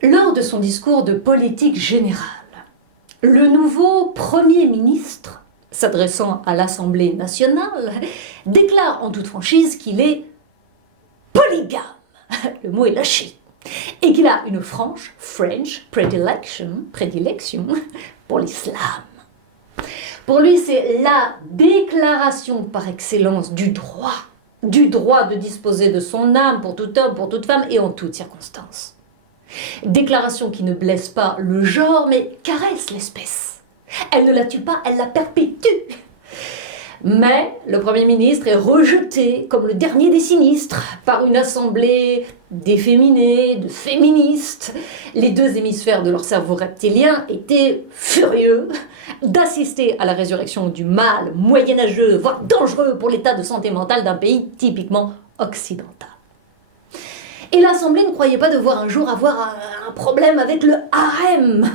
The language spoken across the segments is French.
Lors de son discours de politique générale, le nouveau Premier ministre, s'adressant à l'Assemblée nationale, déclare en toute franchise qu'il est polygame, le mot est lâché, et qu'il a une franche, French prédilection pour l'islam. Pour lui, c'est la déclaration par excellence du droit de disposer de son âme pour tout homme, pour toute femme et en toutes circonstances. Déclaration qui ne blesse pas le genre, mais caresse l'espèce. Elle ne la tue pas, elle la perpétue. Mais le Premier ministre est rejeté comme le dernier des sinistres par une assemblée d'efféminés, de féministes. Les deux hémisphères de leur cerveau reptilien étaient furieux d'assister à la résurrection du mal moyenâgeux, voire dangereux pour l'état de santé mentale d'un pays typiquement occidental. Et l'Assemblée ne croyait pas devoir un jour avoir un problème avec le harem.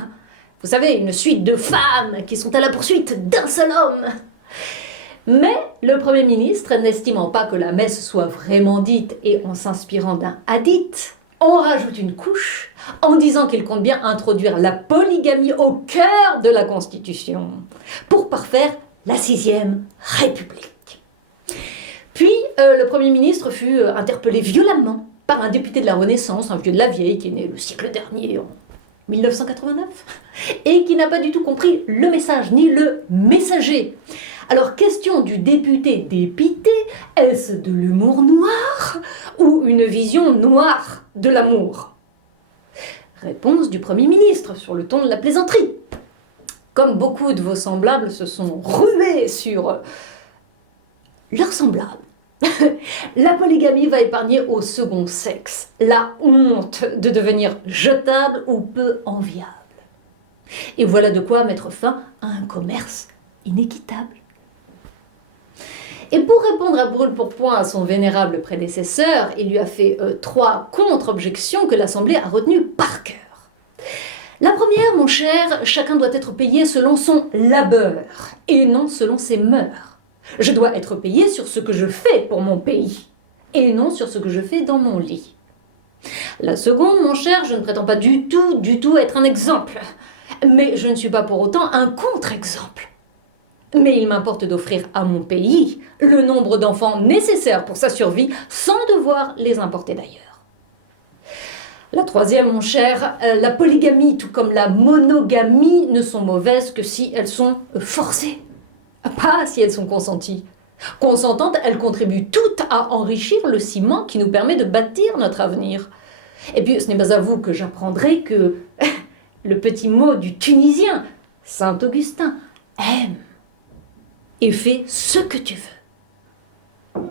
Vous savez, une suite de femmes qui sont à la poursuite d'un seul homme. Mais le Premier ministre, n'estimant pas que la messe soit vraiment dite et en s'inspirant d'un hadith, en rajoute une couche en disant qu'il compte bien introduire la polygamie au cœur de la Constitution pour parfaire la 6e République. Puis le Premier ministre fut interpellé violemment par un député de la Renaissance, un vieux de la vieille qui est né le siècle dernier en 1989 et qui n'a pas du tout compris le message ni le messager. Alors, question du député dépité, est-ce de l'humour noir ou une vision noire de l'amour? Réponse du Premier ministre sur le ton de la plaisanterie. Comme beaucoup de vos semblables se sont rués sur leurs semblables, la polygamie va épargner au second sexe la honte de devenir jetable ou peu enviable. Et voilà de quoi mettre fin à un commerce inéquitable. Et pour répondre à brûle-pourpoint à son vénérable prédécesseur, il lui a fait 3 contre-objections que l'Assemblée a retenues par cœur. La première, mon cher, chacun doit être payé selon son labeur et non selon ses mœurs. Je dois être payé sur ce que je fais pour mon pays et non sur ce que je fais dans mon lit. La seconde, mon cher, je ne prétends pas du tout être un exemple, mais je ne suis pas pour autant un contre-exemple. Mais il m'importe d'offrir à mon pays le nombre d'enfants nécessaires pour sa survie sans devoir les importer d'ailleurs. La troisième, mon cher, la polygamie tout comme la monogamie ne sont mauvaises que si elles sont forcées, pas si elles sont consenties. Consentantes, elles contribuent toutes à enrichir le ciment qui nous permet de bâtir notre avenir. Et puis ce n'est pas à vous que j'apprendrai que le petit mot du Tunisien, Saint Augustin, aime et fais ce que tu veux.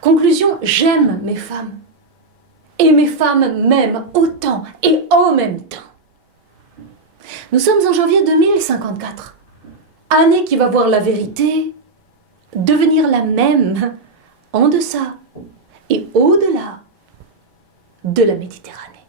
Conclusion, j'aime mes femmes. Et mes femmes m'aiment autant et en même temps. Nous sommes en janvier 2054. Année qui va voir la vérité devenir la même en deçà et au-delà de la Méditerranée.